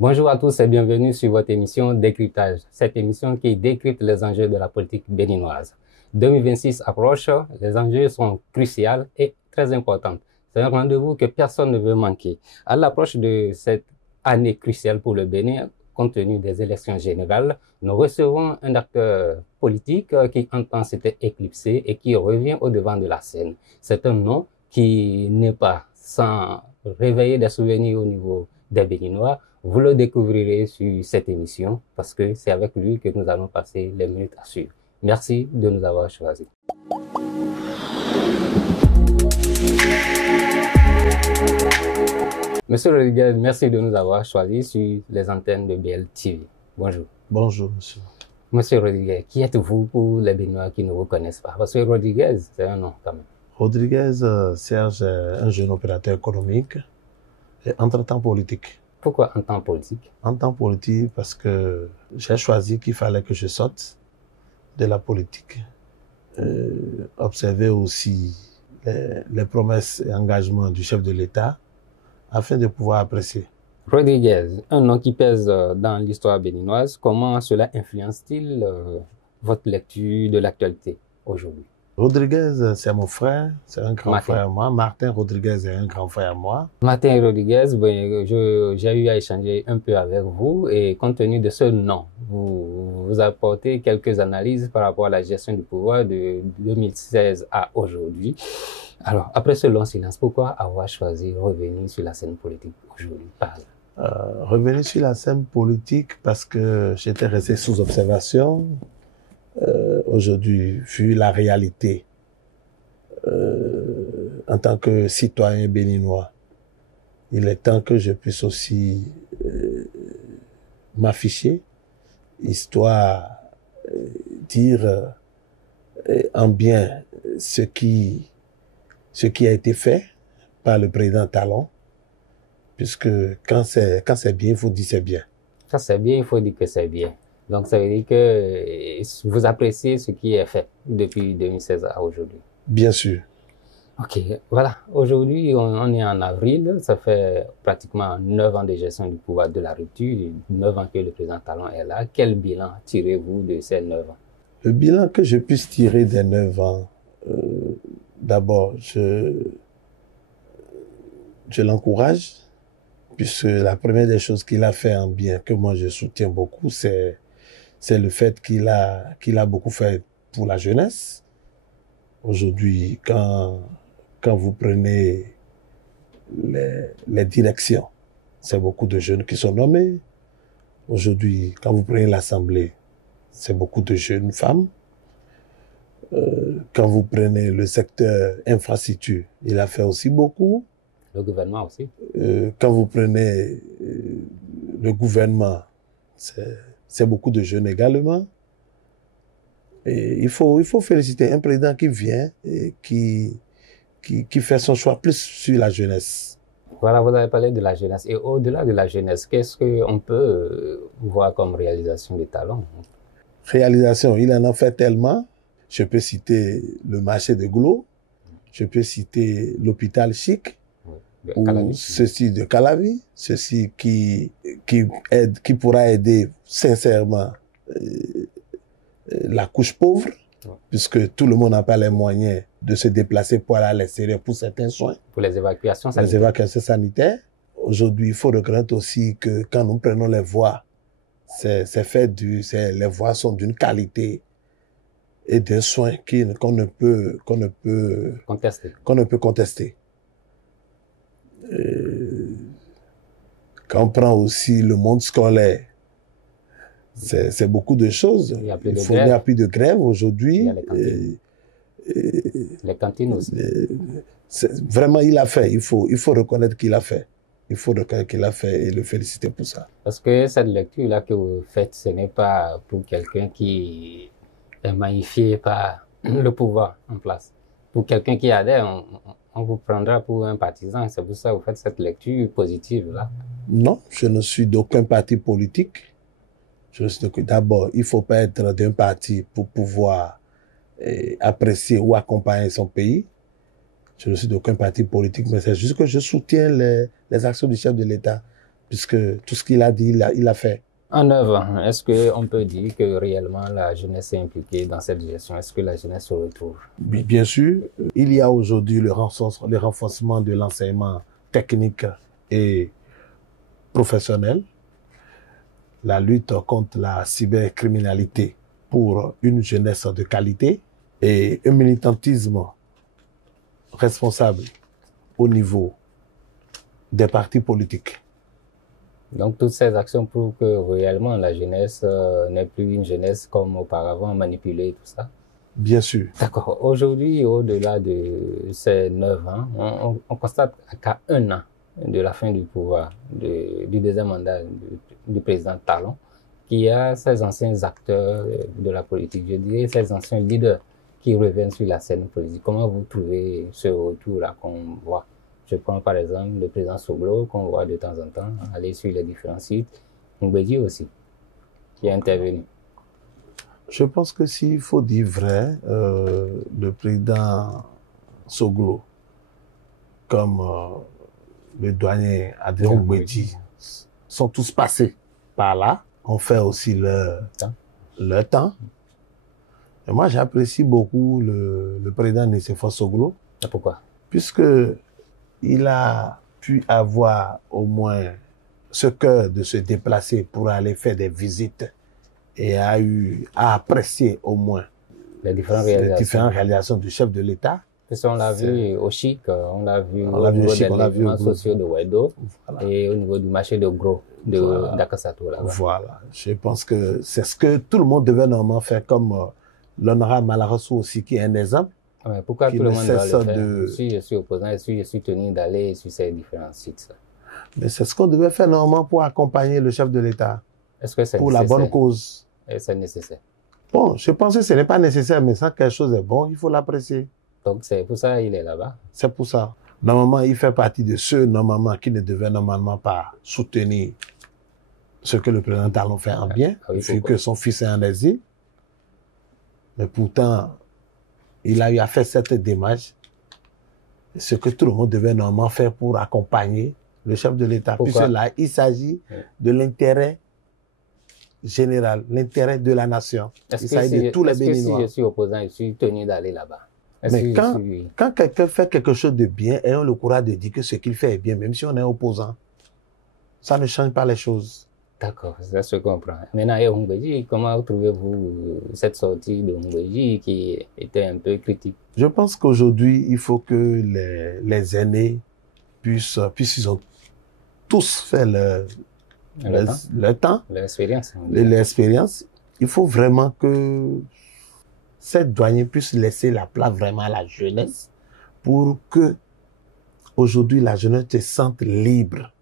Bonjour à tous et bienvenue sur votre émission Décryptage, cette émission qui décrypte les enjeux de la politique béninoise. 2026 approche, les enjeux sont cruciaux et très importants. C'est un rendez-vous que personne ne veut manquer. À l'approche de cette année cruciale pour le Bénin, compte tenu des élections générales, nous recevons un acteur politique qui entend s'être éclipsé et qui revient au devant de la scène. C'est un nom qui n'est pas sans réveiller des souvenirs au niveau des Béninois. Vous le découvrirez sur cette émission parce que c'est avec lui que nous allons passer les minutes à suivre. Merci de nous avoir choisis. Monsieur Rodriguez, merci de nous avoir choisis sur les antennes de BLTV. Bonjour. Bonjour, monsieur. Monsieur Rodriguez, qui êtes-vous pour les Béninois qui ne vous connaissent pas? Parce que Rodriguez, c'est un nom quand même. Rodriguez Serge est un jeune opérateur économique et entre-temps politique. Pourquoi en temps politique? En temps politique parce que j'ai choisi qu'il fallait que je sorte de la politique. Observer aussi les promesses et engagements du chef de l'État afin de pouvoir apprécier. Rodriguez, un nom qui pèse dans l'histoire béninoise, comment cela influence-t-il votre lecture de l'actualité aujourd'hui? Rodriguez, c'est mon frère, c'est un grand Martin. frère à moi. Martin Rodriguez est un grand frère à moi. Martin Rodriguez, j'ai eu à échanger un peu avec vous et compte tenu de ce nom, vous apportez quelques analyses par rapport à la gestion du pouvoir de 2016 à aujourd'hui. Alors, après ce long silence, pourquoi avoir choisi de revenir sur la scène politique aujourd'hui? Revenir sur la scène politique parce que j'étais resté sous observation. Aujourd'hui, vu la réalité, en tant que citoyen béninois, il est temps que je puisse aussi m'afficher, histoire dire en bien ce qui a été fait par le président Talon, puisque quand c'est bien, il faut dire c'est bien. Quand c'est bien, il faut dire que c'est bien. Donc, ça veut dire que vous appréciez ce qui est fait depuis 2016 à aujourd'hui. Bien sûr. Ok, voilà. Aujourd'hui, on est en avril. Ça fait pratiquement 9 ans de gestion du pouvoir de la rupture, 9 ans que le président Talon est là. Quel bilan tirez-vous de ces 9 ans? Le bilan que je puisse tirer des 9 ans, d'abord, je l'encourage, puisque la première des choses qu'il a fait en bien, que moi je soutiens beaucoup, c'est le fait qu'il a beaucoup fait pour la jeunesse. Aujourd'hui, quand vous prenez les directions, c'est beaucoup de jeunes qui sont nommés. Aujourd'hui, quand vous prenez l'Assemblée, c'est beaucoup de jeunes femmes. Quand vous prenez le secteur infrastructure, il a fait aussi beaucoup. Le gouvernement aussi. Quand vous prenez le gouvernement, c'est beaucoup de jeunes également. Et il faut féliciter un président qui vient et qui fait son choix plus sur la jeunesse. Voilà, vous avez parlé de la jeunesse. Et au-delà de la jeunesse, qu'est-ce qu'on peut voir comme réalisation de Talon? Réalisation, il en a fait tellement. Je peux citer le marché de Glo, je peux citer l'hôpital Chic, ou ceci de Calavi, ceci qui pourra aider sincèrement la couche pauvre, puisque tout le monde n'a pas les moyens de se déplacer pour aller à l'extérieur pour certains soins. Pour les évacuations sanitaires. Les évacuations sanitaires. Aujourd'hui, il faut reconnaître aussi que quand nous prenons les voies, les voies sont d'une qualité et d'un soin qu'on ne peut contester. Quand on prend aussi le monde scolaire, c'est beaucoup de choses. Il n'y a plus de grève aujourd'hui. Les cantines aussi. Vraiment, il a fait. Il faut reconnaître qu'il a fait. Il faut reconnaître qu'il a fait et le féliciter pour ça. Parce que cette lecture-là que vous faites, ce n'est pas pour quelqu'un qui est magnifié par le pouvoir en place. Pour quelqu'un qui adhère, on vous prendra pour un partisan. C'est pour ça que vous faites cette lecture positive-là. Non, je ne suis d'aucun parti politique. D'abord, il ne faut pas être d'un parti pour pouvoir apprécier ou accompagner son pays. Je ne suis d'aucun parti politique, mais c'est juste que je soutiens les actions du chef de l'État puisque tout ce qu'il a dit, il a fait. En œuvre, est-ce qu'on peut dire que réellement la jeunesse est impliquée dans cette gestion? Est-ce que la jeunesse se retrouve? Bien sûr, il y a aujourd'hui le renforcement de l'enseignement technique et professionnel, la lutte contre la cybercriminalité pour une jeunesse de qualité et un militantisme responsable au niveau des partis politiques. Donc toutes ces actions prouvent que réellement la jeunesse n'est plus une jeunesse comme auparavant, manipulée et tout ça. Bien sûr. D'accord. Aujourd'hui, au-delà de ces 9 ans, on constate qu'à 1 an de la fin du pouvoir, du deuxième mandat du président Talon, qu'il y a ces anciens acteurs de la politique, je dirais ces anciens leaders qui reviennent sur la scène politique. Comment vous trouvez ce retour-là qu'on voit? Je prends par exemple le président Soglo, qu'on voit de temps en temps aller sur les différents sites. Mbedji aussi, qui est intervenu. Je pense que s'il faut dire vrai, le président Soglo, comme le douanier Adrien Mbedji, sont tous passés par là, ont fait aussi leur temps. Et moi, j'apprécie beaucoup le président Nicéphore Soglo. Pourquoi? Puisque il a pu avoir au moins ce cœur de se déplacer pour aller faire des visites et a apprécié au moins les différentes réalisations du chef de l'État. On l'a vu au Chic, on l'a vu au niveau des mouvements sociaux de Wedo, voilà. Et au niveau du marché de gros de d'Akasato. Voilà, je pense que c'est ce que tout le monde devait normalement faire, comme l'honorable Malarassou aussi, qui est un exemple. Ouais, pourquoi tout le monde doit le faire? Si je suis opposant, je suis tenu d'aller sur ces différents sites. Mais c'est ce qu'on devait faire normalement pour accompagner le chef de l'État. Est-ce que c'est pour la bonne cause? Et c'est nécessaire? Bon, je pense que ce n'est pas nécessaire, mais quand quelque chose est bon, il faut l'apprécier. Donc c'est pour ça qu'il est là-bas? C'est pour ça. Normalement, il fait partie de ceux normalement qui ne devaient normalement pas soutenir ce que le président Talon fait en bien, vu que son fils est en exil. Mais pourtant, il a eu à faire cette démarche, ce que tout le monde devait normalement faire pour accompagner le chef de l'État. Puisque là, il s'agit de l'intérêt général, l'intérêt de la nation. Il s'agit de tous les Béninois. Si je suis opposant, je suis tenu d'aller là-bas. Mais quand quelqu'un fait quelque chose de bien, ayons le courage de dire que ce qu'il fait est bien, même si on est opposant. Ça ne change pas les choses. D'accord, ça se comprend. Maintenant, Mbedji, comment trouvez-vous cette sortie de Mbedji qui était un peu critique? Je pense qu'aujourd'hui, il faut que les aînés puissent, ils ont tous fait leur temps, l'expérience. Il faut vraiment que cette douanier puisse laisser la place vraiment à la jeunesse pour que aujourd'hui la jeunesse se sente libre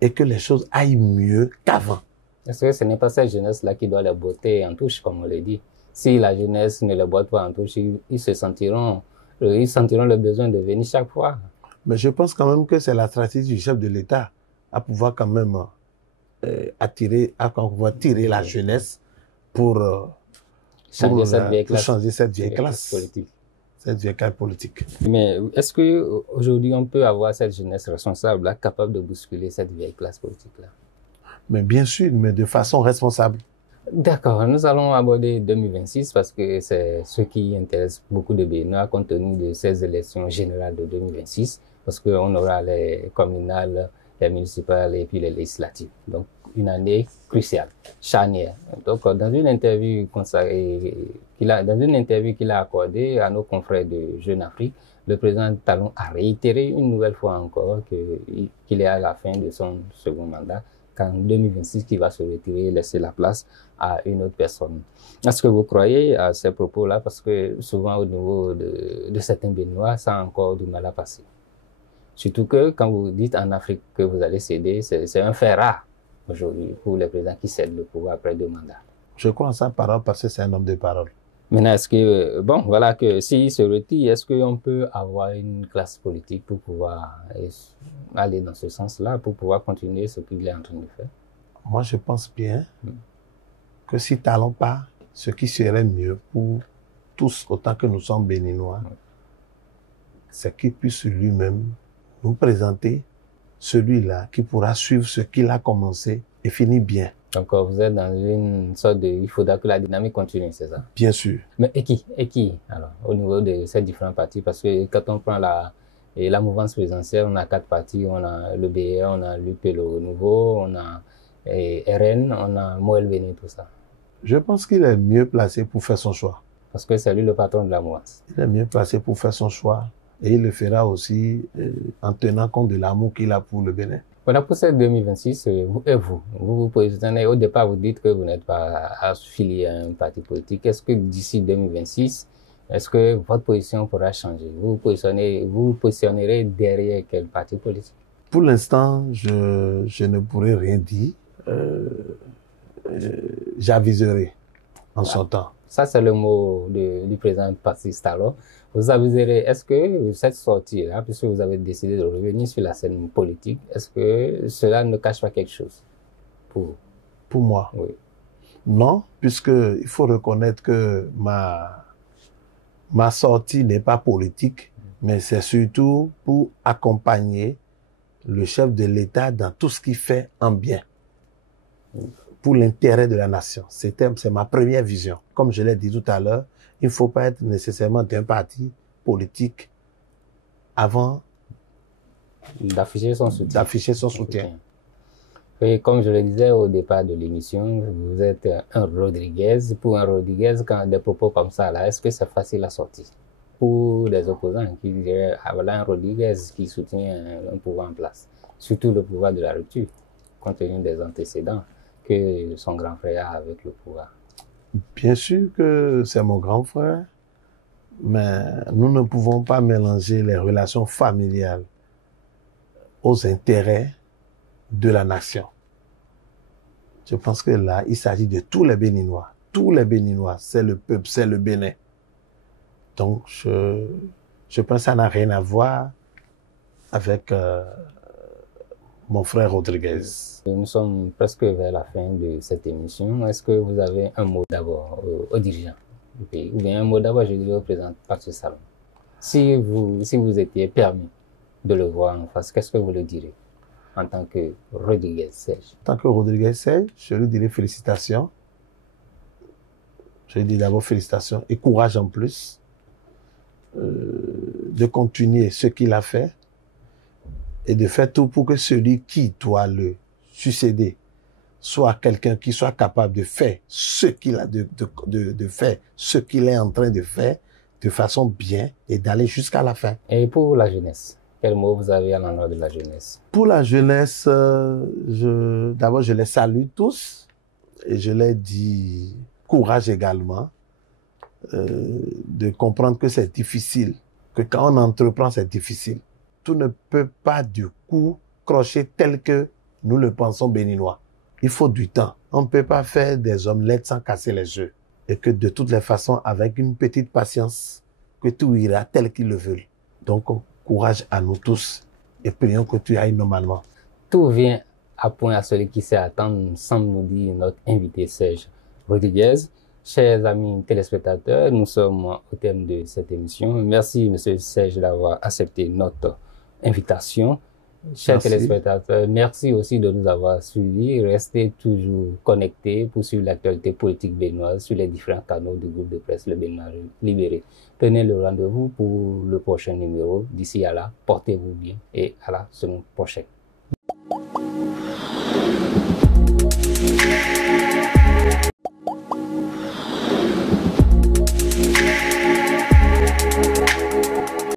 et que les choses aillent mieux qu'avant. Est-ce que ce n'est pas cette jeunesse-là qui doit les botter en touche, comme on le dit? Si la jeunesse ne les botte pas en touche, ils sentiront le besoin de venir chaque fois. Mais je pense quand même que c'est la stratégie du chef de l'État à pouvoir quand même tirer la jeunesse pour changer cette vieille classe politique. Cette vieille classe politique. Mais est-ce que aujourd'hui on peut avoir cette jeunesse responsable là, capable de bousculer cette vieille classe politique-là? Mais bien sûr, mais de façon responsable. D'accord, nous allons aborder 2026 parce que c'est ce qui intéresse beaucoup de Béninois compte tenu de ces élections générales de 2026 parce qu'on aura les communales, les municipales et puis les législatives. Donc, une année cruciale, charnière. Donc, dans une interview qu'il a accordée à nos confrères de Jeune Afrique, le président Talon a réitéré une nouvelle fois encore qu'il est à la fin de son second mandat, qu'en 2026, qu'il va se retirer et laisser la place à une autre personne. Est-ce que vous croyez à ces propos-là? Parce que souvent, au niveau de certains Béninois, ça a encore du mal à passer. Surtout que quand vous dites en Afrique que vous allez céder, c'est un fait rare aujourd'hui pour les présidents qui cèdent le pouvoir après 2 mandats. Je crois en sa parole parce que c'est un homme de parole. Maintenant, est-ce que, bon, voilà que s'il se retire, est-ce qu'on peut avoir une classe politique pour pouvoir aller dans ce sens-là, pour pouvoir continuer ce qu'il est en train de faire? Moi, je pense bien que si Talon part, ce qui serait mieux pour tous, autant que nous sommes béninois, c'est qu'il puisse lui-même nous présenter celui-là qui pourra suivre ce qu'il a commencé et finir bien. Donc, vous êtes dans une sorte de... Il faudra que la dynamique continue, c'est ça? Bien sûr. Mais et qui, alors, au niveau de ces différents partis? Parce que quand on prend la mouvance présidentielle, on a 4 partis. On a le BR, on a l'UP, le Renouveau, on a RN, on a Moël Béni, tout ça. Je pense qu'il est mieux placé pour faire son choix. Parce que c'est lui le patron de la mouvance. Il est mieux placé pour faire son choix. Et il le fera aussi en tenant compte de l'amour qu'il a pour le Bénin. Voilà, pour cette 2026, vous positionnez, au départ, vous dites que vous n'êtes pas affilié à un parti politique. Est-ce que d'ici 2026, est-ce que votre position pourra changer? Vous vous positionnerez derrière quel parti politique? Pour l'instant, je ne pourrais rien dire. J'aviserai en son temps. Ça, c'est le mot du président Patrice Talon. Vous aviserez, est-ce que cette sortie-là, puisque vous avez décidé de revenir sur la scène politique, est-ce que cela ne cache pas quelque chose pour vous? Pour moi? Oui. Non, puisqu'il faut reconnaître que ma sortie n'est pas politique, mais c'est surtout pour accompagner le chef de l'État dans tout ce qu'il fait en bien, pour l'intérêt de la nation. C'est ma première vision. Comme je l'ai dit tout à l'heure, il ne faut pas être nécessairement d'un parti politique avant d'afficher son soutien. Et comme je le disais au départ de l'émission, vous êtes un Rodriguez. Pour un Rodriguez, quand des propos comme ça, là, est-ce que c'est facile à sortir? Pour des opposants qui diraient, ah voilà un Rodriguez qui soutient un pouvoir en place, surtout le pouvoir de la rupture, compte tenu des antécédents que son grand frère a avec le pouvoir. Bien sûr que c'est mon grand frère, mais nous ne pouvons pas mélanger les relations familiales aux intérêts de la nation. Je pense que là, il s'agit de tous les Béninois. Tous les Béninois, c'est le peuple, c'est le Bénin. Donc, je pense que ça n'a rien à voir avec mon frère Rodriguez. Nous sommes presque vers la fin de cette émission. Est-ce que vous avez un mot d'abord aux dirigeants du pays? Ou bien un mot d'abord, je dirais, au président Patrice Talon. Si vous étiez permis de le voir en face, qu'est-ce que vous le direz en tant que Rodriguez Serge? En tant que Rodriguez Serge, je lui dirais félicitations. Je lui dis d'abord félicitations et courage en plus de continuer ce qu'il a fait et de faire tout pour que celui qui doit le succéder soit quelqu'un qui soit capable de faire ce qu'il a de faire, ce qu'il est en train de faire de façon bien et d'aller jusqu'à la fin. Et pour la jeunesse, quel mot vous avez à l'endroit de la jeunesse? Pour la jeunesse, d'abord je les salue tous et je leur dis courage également de comprendre que c'est difficile, que quand on entreprend c'est difficile. Tout ne peut pas du coup crocher tel que nous le pensons béninois. Il faut du temps. On ne peut pas faire des omelettes sans casser les œufs. Et que de toutes les façons, avec une petite patience, que tout ira tel qu'ils le veulent. Donc, courage à nous tous et prions que tu ailles normalement. Tout vient à point à celui qui sait attendre, semble nous dire notre invité Serge Rodriguez. Chers amis téléspectateurs, nous sommes au terme de cette émission. Merci, Monsieur Serge, d'avoir accepté notre invitation. Chers téléspectateurs, merci aussi de nous avoir suivis. Restez toujours connectés pour suivre l'actualité politique béninoise sur les différents canaux du groupe de presse Le Bénin Libéré. Tenez le rendez-vous pour le prochain numéro. D'ici à là, portez-vous bien et à la semaine prochaine.